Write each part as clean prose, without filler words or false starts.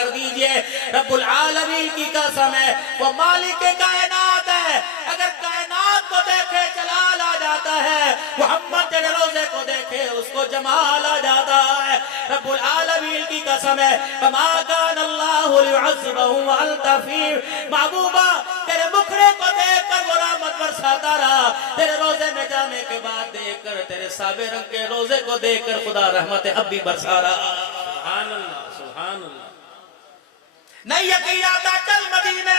کر دیجئے رب العالمین کی قسم ہے وہ مالک کائنات ہے، اگر کائنات کو دیکھے جلال آ جاتا ہے، محمد تیرے روزے کو دیکھے اس کو جمال آ جاتا ہے۔ رب العالمین کی قسم ہے وما کان اللہ لیعذبہم وانت فیہم، محبوبہ تیرے مکھڑے کو دیکھ کر وہ رحمت برساتا رہا، تیرے روزے میں جانے کے بعد دیکھ کر، تیرے سابے رنگ کے روزے کو دیکھ کر خدا رحمت اب بھی برسا رہا۔ سبحان اللہ سبحان اللہ۔ نہیں یقین آتا چل مدینے،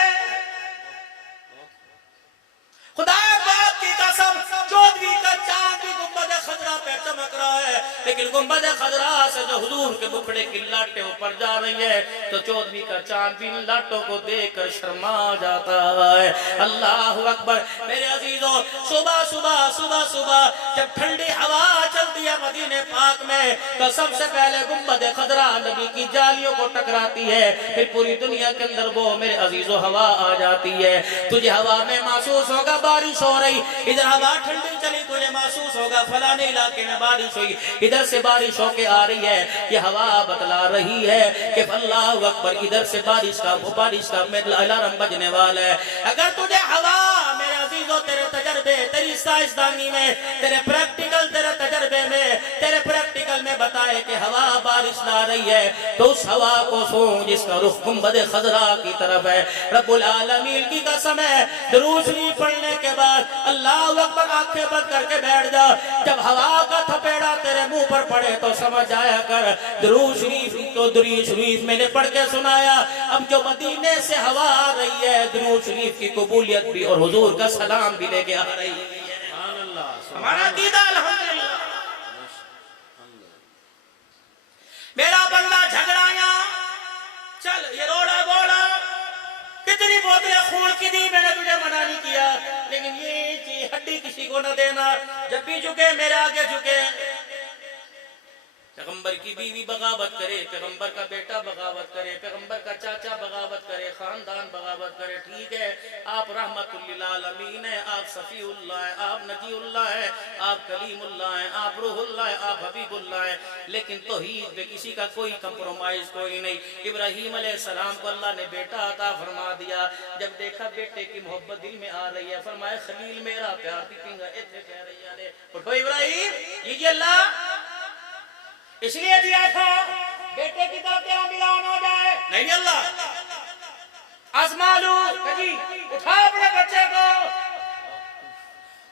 خدا پاک کی قسم 14ویں کا چاند بھی گنبد خضرا پہ چمک رہا ہے، لیکن گنبد خضرا سے جو حضور کے مکھڑے کی لاٹیں اوپر جا رہی ہے تو 14ویں کا چاند بھی ان لاٹوں کو دیکھ کر شرما جاتا ہے۔ اللہ اکبر میرے عزیزوں، صبح صبح صبح صبح جب ٹھنڈی ہوا چلتی ہے مدینے پاک میں تو سب سے پہلے گنبد خضرا نبی کی جالیوں کو ٹکراتی ہے، پھر پوری دنیا کے اندر وہ میرے عزیزوں ہوا آ جاتی ہے۔ تجھے ہوا میں محسوس ہوگا بارش ہو رہی، ادھر ہوا ٹھنڈی چلی تجھے محسوس ہوگا فلانے علاقے میں بارش ہوئی، ادھر سے بارش ہو کے آ رہی ہے، یہ ہوا بتلا رہی ہے کہ اللہ اکبر ادھر سے بارش کا الارم بجنے والا ہے۔ اگر تجھے ہوا میرے عزیزوں تیرے تجربے، تیری سائنسدانی میں، تیرے پریکٹیکل، تیرے تجربے میں، تیرے پریکٹیکل میں بتائے کہ ہوا بارش لا رہی ہے تو اس ہوا کو سن جس کا رخ گنبد خضرا کی طرف ہے۔ رب العالمین کی قسم ہے درود شریف پڑھنے کے بعد اللہ اکبر آنکھیں بند کر کے بیٹھ جا، جب ہوا کا تھپیڑا تیرے منہ پر پڑے تو سمجھ آیا کر درود شریف تو درود شریف میں نے پڑھ کے سنایا، اب جو مدینے سے ہوا آ رہی ہے درود شریف کی قبولیت بھی اور حضور کا سلام بھی لے کے آ رہی ہے۔ سبحان اللہ ہمارا عقیدہ الحمدللہ۔ میرا بندہ جھگڑایا چل یہ روڑا گوڑا کتنی بوتلیں خون کی دی میں نے تجھے منع نہیں کیا، لیکن یہ چیز ہڈی کسی کو نہ دینا، جب بھی جھکے میرے آگے جھکے۔ پیغمبر کی بیوی بغاوت کرے، پیغمبر کا بیٹا بغاوت کرے، پیغمبر کا چاچا بغاوت کرے، خاندان بغاوت کرے، ٹھیک ہے آپ رحمت للعالمین ہیں، آپ صفی اللہ ہیں، آپ نجی اللہ ہیں، آپ کلیم اللہ ہیں، آپ روح اللہ ہیں، آپ حبیب اللہ ہیں، لیکن توحید میں کسی کا کوئی کمپرومائز کوئی نہیں۔ ابراہیم علیہ السلام کو اللہ نے بیٹا عطا فرما دیا، جب دیکھا بیٹے کی محبت دل میں آ رہی ہے فرمایا خلیل میرا پیار پیپیں گا، اتنے کہہ رہی ہے اٹھو ابراہیم، یہ اللہ اس لیے دیا تھا بیٹے کی طرف تیرا ملان ہو جائے، نہیں اللہ آزما لو جی اٹھا اپنے بچے کو۔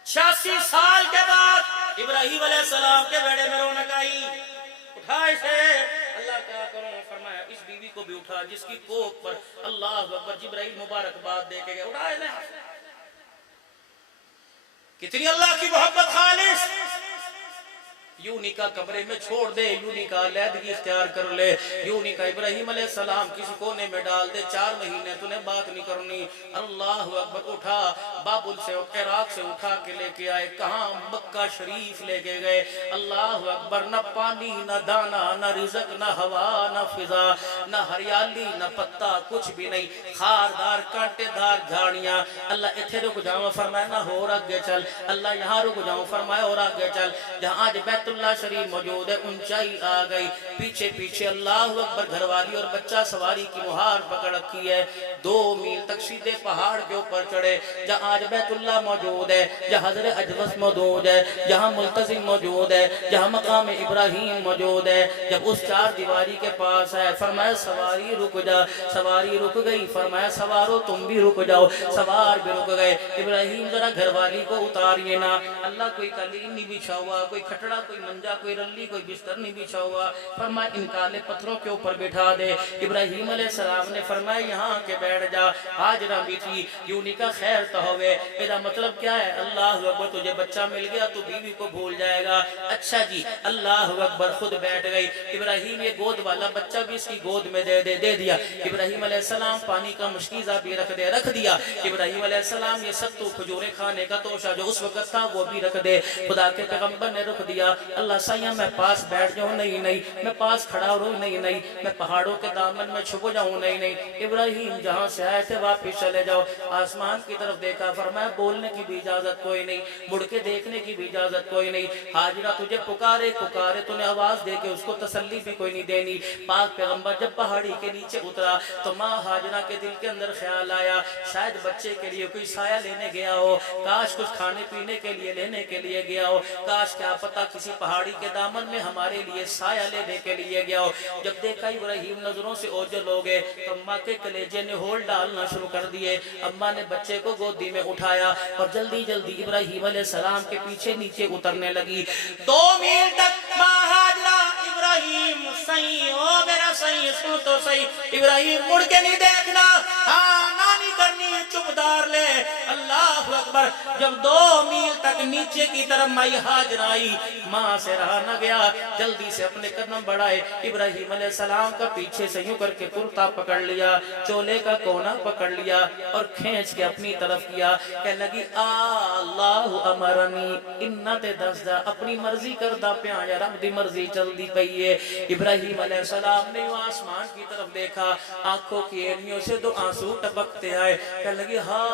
86 سال کے بعد ابراہیم علیہ السلام کے بیڑے میں رونق آئی، اٹھا اسے، اللہ کیا کروں فرمایا اس بیوی کو بھی اٹھا جس کی کوکھ پر اللہ اکبر جبرائیل مبارکباد دے کے گئے، اٹھا انہیں۔ کتنی اللہ کی محبت خالص، یوں نکاح کمرے میں چھوڑ دے، یوں نکاح علیحدگی اختیار کر لے، یوں نکاح ابراہیم علیہ السلام کسی کونے میں ڈال دے، 4 مہینے تو نے بات نہیں کرنی۔ اللہ اکبر اٹھا، بابل سے عراق سے اٹھا کے لے کے آئے، کہاں مکہ شریف لے کے گئے۔ اللہ اکبر نہ پانی نہ دانا نہ رزق نہ ہوا نہ فضا نہ ہریالی نہ پتا کچھ بھی نہیں، خاردار کانٹے دار جھاڑیاں۔ اللہ اتھے رک جاؤں فرمایا نہ ہو آگے چل، اللہ یہاں رک جاؤں فرمایا اور آگے چل، جہاں آج بیت اللہ شریف موجود ہے اونچائی آ گئی، پیچھے پیچھے اللہ اکبر گھر والی اور بچہ سواری کی مہار پکڑ رکھی ہے، 2 میل تک سیدھے پہاڑ کے اوپر چڑھے، جہاں آج بیت اللہ موجود ہے، جہاں حضرت اجوس موجود ہے، جہاں ملتزم موجود ہے، جہاں مقام ابراہیم موجود ہے، جب اس 4 دیواری کے پاس ہے فرمایا سواری رک جا، سواری رک گئی، فرمایا سوارو تم بھی رک جاؤ، سوار بھی رک گئے۔ ابراہیم ذرا گھر والی کو اتاریے نا، اللہ کوئی قالین نہیں بچھا ہوا، کوئی کھٹڑا کوئی منجا کوئی رلی کوئی بستر نہیں بچھا ہوا، فرمایا ان کالے پتھروں کے اوپر بٹھا دے۔ ابراہیم علیہ السلام نے فرمایا یہاں کے بیٹھ جا، ہاجرہ بھی تھی، یوں نہیں کا خیر تو ہوئے، میرا مطلب کیا ہے اللہ اکبر تجھے بچہ مل گیا تو بیوی کو بھول جائے گا، اچھا جی اللہ اکبر خود بیٹھ گئی۔ ابراہیم یہ گود والا بچہ بھی اس کی گود میں دے دیا، ابراہیم علیہ السلام پانی کا مشکیزہ بھی رکھ دیا، ابراہیم علیہ السلام یہ ستو کھجورے کھانے کا توشہ جو اس وقت تھا وہ بھی رکھ دے، خدا کے پیغمبر نے رکھ دیا۔ اللہ سائیاں میں پاس بیٹھ جاؤں، نہیں نہیں، میں پاس کھڑا رہوں، نہیں نہیں، میں پہاڑوں کے دامن میں چھپ جاؤں، نہیں نہیں۔ ابراہیم جہاں سے آئے تھے واپس چلے جاؤ۔ آسمان کی طرف دیکھا، فرمایا بولنے کی بھی اجازت کوئی نہیں، مڑ کے دیکھنے کی بھی اجازت کوئی نہیں۔ ہاجرہ تجھے پکارے پکارے، تو نے آواز دے کے اس کو تسلی بھی کوئی نہیں دینی۔ پاک پیغمبر جب پہاڑی کے نیچے اترا تو ماں ہاجرہ کے دل کے اندر خیال آیا شاید بچے کے لیے کوئی سایہ لینے گیا ہو، کاش کچھ کھانے پینے کے لیے لینے کے لیے گیا ہو، کاش کیا پتہ کسی پہاڑی کے دامن میں ہمارے لیے سایہ لینے کے لیے گیا ہو۔ جب دیکھا ابراہیم نظروں سے اوجھل ہو گئے تو اماں کے کلیجے نے ہول ڈالنا شروع کر دیے۔ اماں نے بچے کو گودی میں اٹھایا اور جلدی جلدی ابراہیم علیہ السلام کے پیچھے نیچے اترنے لگی۔ 2 میل تک ماں ہاجرہ ابراہیم صحیح او میرا صحیح سن تو صحیح، ابراہیم مڑ کے نہیں دیکھنا، ہاں نانی کرنی چپدار لے، اللہ اکبر۔ جب 2 میل تک نیچے کی طرف مائی ہاجرہ آئی، ماں سے رہا نہ گیا، جلدی سے اپنے قدم بڑھائے، ابراہیم علیہ السلام کا پیچھے سے یوں کر کے کرتا پکڑ لیا، چولے کا کونا پکڑ لیا اور کھینچ کے اپنی طرف کیا، کہنے لگی اللہ امرنی انت دسدا، اپنی مرضی کردہ پیاں یا رب دی مرضی چل دی پئی ہے۔ ابراہیم علیہ السلام نے آسمان کی طرف دیکھا، آنکھوں کی اینیوں سے 2 آنسو ٹپکتے آئے، کہنے لگی ہاں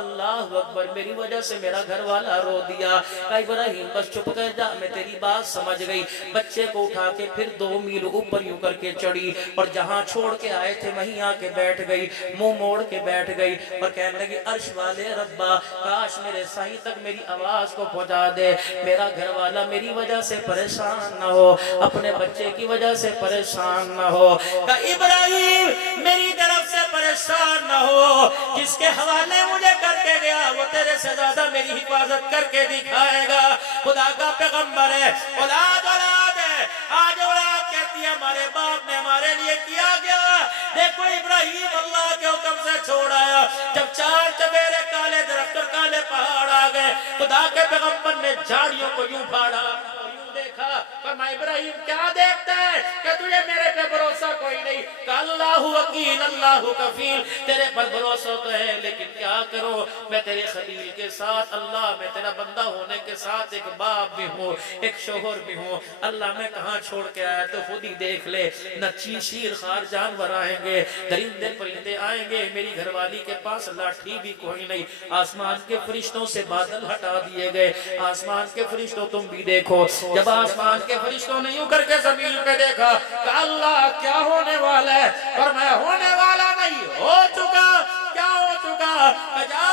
اللہ اکبر، میری وجہ سے میرا گھر والا رو دیا۔ کہا ابراہیم بس چپ کر جا، میں تیری بات سمجھ گئی۔ بچے کو اٹھا کے پھر 2 میل اوپر یوں کر کے چڑھی اور جہاں چھوڑ کے آئے تھے وہیں آ کے بیٹھ گئی، منہ موڑ کے بیٹھ گئی اور کہنے لگی عرش والے ربا کاش میرے سائیں تک میری آواز کو پہنچا دے، میرا گھر والا میری وجہ سے پریشان نہ ہو، اپنے بچے کی وجہ سے پریشان نہ ہو۔ کہا ابراہیم میری طرف سے پریشان نہ ہو، جس کے حوالے مجھے کر کے گیا وہ تیرے سے زیادہ میری حفاظت کر کے دکھائے گا۔ خدا کا پیغمبر ہے، اولاد اولاد ہے، آج اولاد کہتی ہے ہمارے باپ نے ہمارے لیے کیا گیا۔ دیکھو ابراہیم اللہ کے حکم سے چھوڑ آیا، جب 4 چبیرے کالے درخت اور کالے پہاڑ آ گئے، خدا کے پیغمبر نے جھاڑیوں کو یوں پھاڑا اور یوں دیکھا، فرمایا ابراہیم کیا دیکھتا ہے کہ تجھے میرے پہ بھروسہ کوئی نہیں؟ کہ اللہ وکیل اللہ کفیل، تیرے پر بھروسہ تو ہے لیکن کیا کرو، میں تیرے خلیل کے ساتھ، اللہ میں تیرا بندہ ہونے کے ساتھ ایک باپ بھی ہوں، ایک شوہر بھی ہوں، اللہ میں کہاں چھوڑ کے آیا تو خود ہی دیکھ لے، نہ شیر خار جانور آئیں گے، درندے پرندے آئیں گے، میری گھر والی کے پاس لاٹھی بھی کوئی نہیں۔ آسمان کے فرشتوں سے بادل ہٹا دیے گئے، آسمان کے فرشتوں تم بھی دیکھو، جب آسمان کے فرشتوں نے یوں کر کے زمین پہ دیکھا کہ اللہ کیا ہونے والا ہے، فرمایا ہونے والا نہیں، ہو چکا۔ کیا ہو چکا؟ جا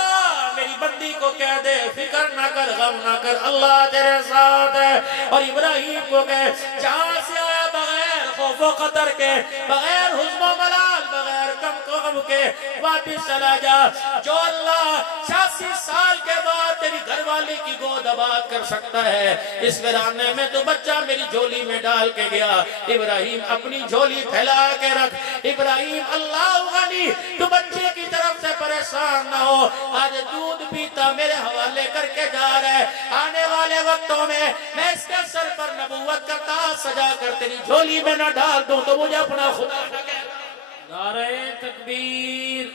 میری بندی کو کہہ دے فکر نہ کر غم نہ کر، اللہ تیرے ساتھ ہے۔ اور ابراہیم کو کہے جہاں سے آیا بغیر خوف و خطر کے، بغیر حزن و ملال، بغیر غم کے واپس چلا جا۔ جو اللہ 86 سال کے بعد تیری گھر والی کی گود آباد کر سکتا ہے، اس ویرانے میں تو بچہ میری جھولی میں ڈال کے گیا۔ ابراہیم اپنی جھولی پھیلا کے رکھ، ابراہیم اللہ غنی، تو بچے کی طرف سے پریشان نہ ہو، آج دودھ پیتا میرے حوالے کر کے جا رہے، آنے والے وقتوں میں میں اس کے سر پر نبوت کا تاج سجا کر تیری جھولی میں نہ ڈال دوں تو مجھے اپنا خدا نہ کہہ۔ نعرہ تکبیر،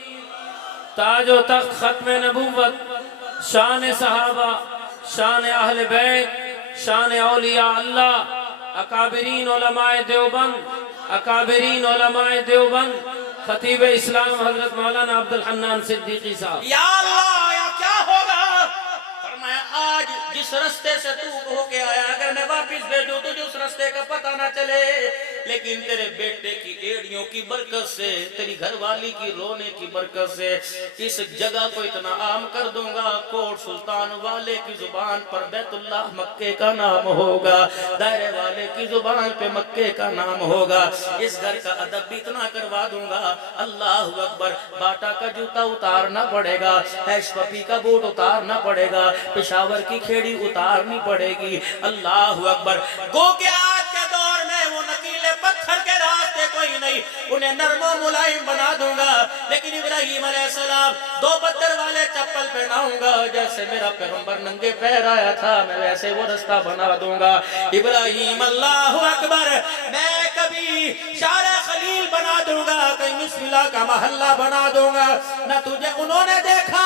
تاج و تخت ختم نبوت، شان صحابہ، شان اہل بیت، شان اولیاء اللہ، اکابرین علماء دیوبند، اکابرین علماء دیوبند، خطیب اسلام حضرت مولانا عبدالحنان صدیقی صاحب۔ یا اللہ یا کیا ہوگا؟ فرمایا آج جس رستے سے تو ہو کے آیا اگر میں واپس بھیجوں تجھے اس رستے کا پتہ نہ چلے، لیکن تیرے بیٹے کی ایڑیوں کی برکت سے، تیری گھر والی کی رونے کی برکت سے اس جگہ کو اتنا عام کر دوں گا، کوٹ سلطان والے کی زبان پر بیت اللہ مکے کا نام ہوگا، دائرے والے کی زبان پہ مکے کا نام ہوگا، اس گھر کا ادب بھی اتنا کروا دوں گا، اللہ اکبر، باٹا کا جوتا اتارنا پڑے گا، ایش پپی کا بوٹ اتارنا پڑے گا، پشاور کی کھیڑی اتارنی پڑے گی، اللہ اکبر۔ گو کہ آج کے دور میں وہ نکیلے پتھر کے راستے کوئی نہیں، انہیں نرم و ملائم بنا دوں گا، لیکن ابراہیم علیہ السلام 2 پتھر والے چپل پہناؤں گا، جیسے میرا پیغمبر ننگے پیر آیا تھا میں ویسے وہ رستہ بنا دوں گا۔ ابراہیم اللہ اکبر، میں کبھی شارع خلیل بنا دوں گا، کہیں بسم اللہ کا محلہ بنا دوں گا، نہ تجھے انہوں نے دیکھا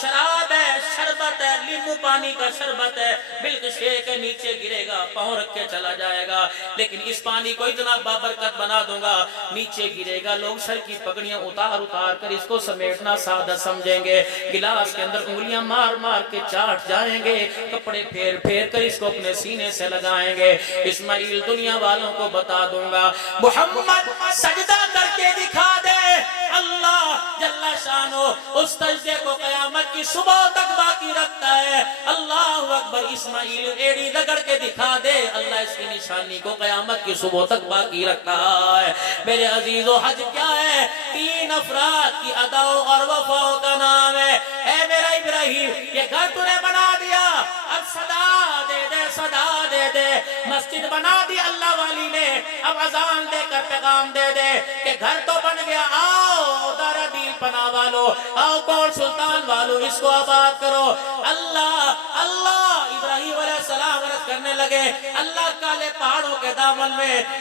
شراب ہے، شربت ہے، لیمو پانی کا شربت ہے، ملک شیک ہے، نیچے گرے گا، پاؤں رکھ کے چلا جائے گا، لیکن اس پانی کو اتنا بابرکت بنا دوں گا، نیچے گرے گا، لوگ سر کی پگڑیاں اتار اتار کر اس کو سمیٹنا سادہ سمجھیں گے، گلاس کے اندر انگلیاں مار مار کے چاٹ جائیں گے، کپڑے پھیر پھیر کر اس کو اپنے سینے سے لگائیں گے۔ اسماعیل دنیا والوں کو بتا دوں گا، محمد سجدہ کر کے دکھا دے، اللہ جل شانو اس سجدے کو قیامت کی صبح تک باقی رکھتا ہے۔ اللہ اکبر، اسماعیل ایڑی رگڑ کے دکھا دے، اللہ اس کی نشانی کو قیامت کی صبح تک باقی رکھتا ہے۔ میرے عزیزو، حج کیا ہے؟ 3 افراد کی ادا اور وفا کا نام ہے۔ اے میرا ابراہیم، یہ گھر تو نے بنا دیا، اب صدا دے دے، صدا دے دے، مسجد بنا دی اللہ والی نے، اب اذان دے کر پیغام دے دے کہ گھر تو بن گیا، آؤ دارا دین پناہ والو، آؤ کون سلطان والو، اس کو آباد کرو۔ اللہ اللہ ابراہیم علیہ السلام عرض کرنے لگے، اللہ کالے پہاڑوں کے دامن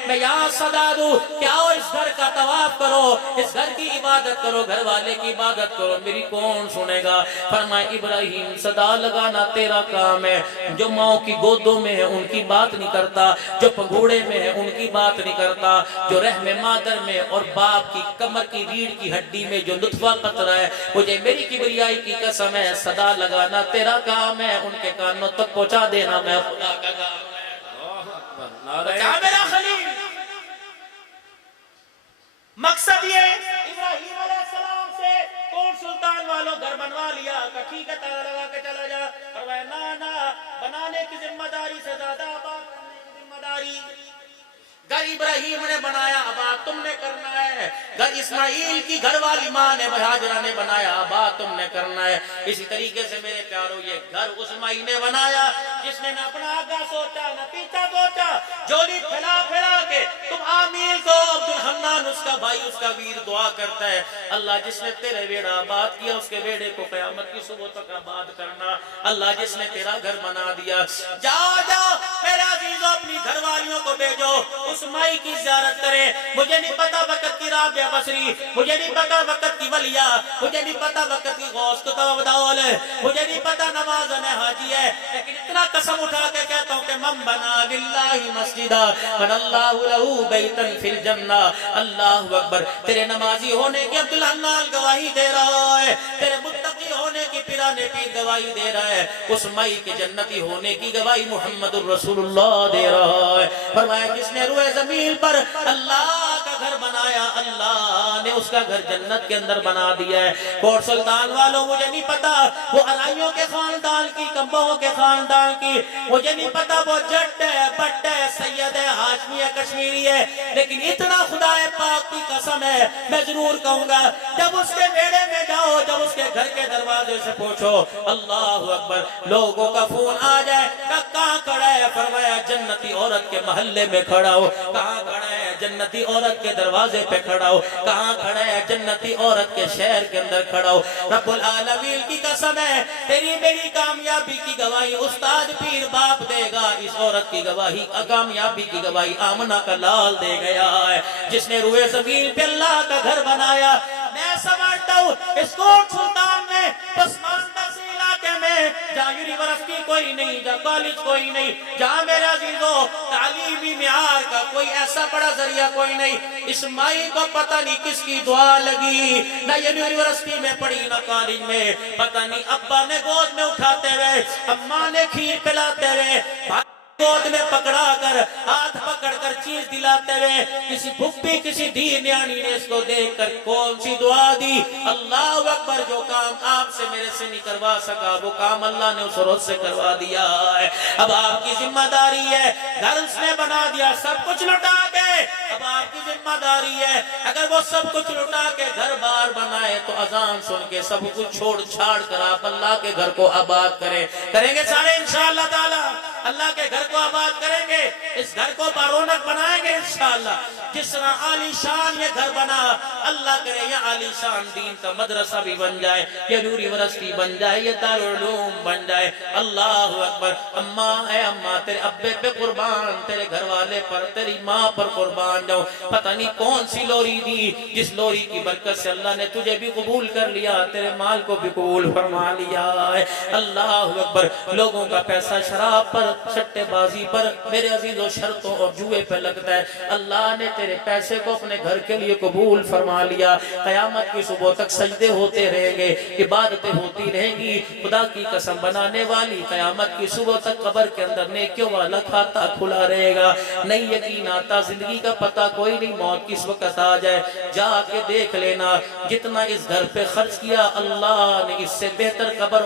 میں یہاں صدا دوں کہ آؤ اس گھر کا طواف کرو، اس گھر کی عبادت کرو، گھر والے کی عبادت کرو، میری کون سنے گا؟ فرمائے ابراہیم صدا لگانا تیرا کام ہے، جو ماؤں کی گودوں میں ہے ان کی بات نہیں کرتا، جو پنگوڑے میں ہے ان کی بات نہیں کرتا، جو رحم مادر میں اور باپ کی کمر کی ریڑھ کی ہڈی میں جو نطفہ قطرہ ہے، مجھے میری کبریائی کی قسم ہے، صدا لگانا تیرا کام ہے، ان کے کانوں تک پہنچا دینا میں خدا کا کام ہے۔ بچا میرا خلیل۔ مقصد یہ ابراہیم علیہ السلام سے کون سلطان والوں گھر بنوا لیا کہ ٹھیک ہے تالا لگا کے چلا جا، فرمایا نا بنانے کی ذمہ داری سے زیادہ آباد کرنے کی ذمہ داری گھر ابراہیم نے بنایا، آباد تم نے کرنا ہے۔ گھر اسماعیل کی گھر والی ماں نے ہاجرہ نے بنایا، آباد تم نے کرنا ہے۔ اسی طریقے سے میرے پیارو، یہ گھر اس مائی نے بنایا جس نے نہ اپنا آگا سوچا نہ پیچھا سوچا، جولی پھیلا پھیلا کے تم آمیل کو عبد الحنان اس کا بھائی اس کا ویر دعا کرتا ہے، اللہ جس نے تیرے بیڑا آباد کیا اس کے بیڑے کو قیامت کی صبح تک آباد کرنا، اللہ جس نے تیرا گھر بنا دیا، جاؤ جاؤ میرے عزیزوں اپنی گھر والیوں کو بھیجو اس مائی کی زیارت کرے۔ مجھے نہیں پتا وقت کی رابعہ بصری، مجھے نہیں پتا وقت کی ولیہ، مجھے نہیں پتا وقت کی غوث کتب ابدال ہے، مجھے نہیں پتا نوازن حاجی ہے، لیکن اتنا قسم اٹھا کے کہتا ہوں کہ من بنا للہ مسجدہ من اللہ لہو بیتن فی الجنہ۔ اللہ اکبر، تیرے نمازی ہونے کی عبد الحنان گواہی دے رہا ہے، تیرے متقی ہونے کی پیرانے پیر گواہی دے رہا ہے، اس مائی کے جنتی ہونے کی گواہی محمد الرسول اللہ دے رہا ہے۔ فرمایا جس نے روئے زمین پر اللہ کا گھر بنایا، اللہ نے اس کا گھر جنت کے اندر بنا دیا ہے۔ کوٹ سلطان والوں مجھے نہیں پتا وہ علائیوں کے خاندان کی، کمبوں کے خاندان کی، مجھے نہیں پتا وہ جٹ ہے، بٹ ہے، سید ہے، ہاشمی ہے، کشمیری ہے، لیکن اتنا خدا پاک کی قسم ہے میں ضرور کہوں گا، جب اس کے بیڑے میں جاؤ، جب اس کے گھر کے دروازے سے پوچھو اللہ اکبر، لوگوں کا فون آ جائے کہ کہاں کھڑا ہے، فرمایا جنتی عورت کے محلے میں کھڑا ہو، کہاں کھڑا ہے جنتی عورت کے دروازے پہ کھڑا ہو، کہاں کھڑا ہے جنتی عورت کے شہر کے اندر کھڑا ہو۔ رب العالمین کی قسم ہے تیری میری کامیابی کی گواہی استاد پیر باپ دے گا، اس عورت کی گواہی کامیابی کی گواہی آمنہ کا لال دے گیا ہے، جس نے روئے زمین پہ اللہ کا گھر بنایا۔ میں سمجھتا ہوں اس کوٹ سلطان میں پسماندہ سے علاقے میں جہاں یونیورسٹی کوئی نہیں، جہاں کالج کوئی نہیں، جہاں میرے عزیزوں تعلیمی معیار کا کوئی ایسا بڑا ذریعہ کوئی نہیں، اس مائی کو پتہ نہیں کس کی دعا لگی، نہ یونیورسٹی میں پڑھی نہ کالج میں، پتہ نہیں ابا نے گود میں اٹھاتے ہوئے، اماں نے کھیر پلاتے ہوئے، گود میں پکڑا کر ہاتھ پکڑ کر چیز دلاتے ہوئے، کسی پھپھی کسی دی نیانی نے اس کو دیکھ کر کون سی دعا دی، اللہ اکبر، جو کام آپ سے میرے سے نہیں کروا سکا وہ کام اللہ نے اس عورت سے کروا دیا ہے۔ اب آپ کی ذمہ داری ہے، گھر اس نے بنا دیا سب کچھ لٹا کے، اب آپ کی ذمہ داری ہے اگر وہ سب کچھ لٹا کے گھر بار بنائے تو اذان سن کے سب کچھ چھوڑ چھاڑ کر آپ اللہ کے گھر کو آباد کریں گے سارے انشاءاللہ تعالی، اللہ کے گھر کو آباد کریں گے، اس گھر کو بارونق بنائیں گے انشاءاللہ۔ جس طرح عالی شان یہ گھر بنا، اللہ کرے یہ عالی شان دین کا مدرسہ بھی بن جائے، یہ یونیورسٹی بن جائے، یہ دارالعلوم بن جائے۔ اللہ اکبر۔ اماں اے اماں، تیرے ابے پہ قربان، تیرے گھر والے پر، تیری ماں پر قربان جاؤ۔ پتہ نہیں کون سی لوری دی، جس لوری کی برکت سے اللہ نے تجھے بھی قبول کر لیا، تیرے مال کو بھی قبول فرما لیا ہے۔ اللہ اکبر۔ لوگوں کا پیسہ شراب پر، سٹے بازی پر، میرے عزیزوں شرطوں اور جوئے پہ لگتا ہے، اللہ نے تیرے پیسے کو اپنے گھر کے لیے قبول فرما لیا۔ قیامت کی صبح تک سجدے ہوتے رہیں گے، عبادتیں ہوتی رہیں گی۔ خدا کی قسم بنانے والی قیامت کی صبح تک قبر کے اندر نیکیوں والا کھاتا کھلا رہے گا۔ نہیں یقین آتا، زندگی کا پتہ کوئی نہیں، موت کس وقت آ جائے۔ جا کے دیکھ لینا، جتنا اس گھر پہ خرچ کیا اللہ نے اس سے بہتر قبر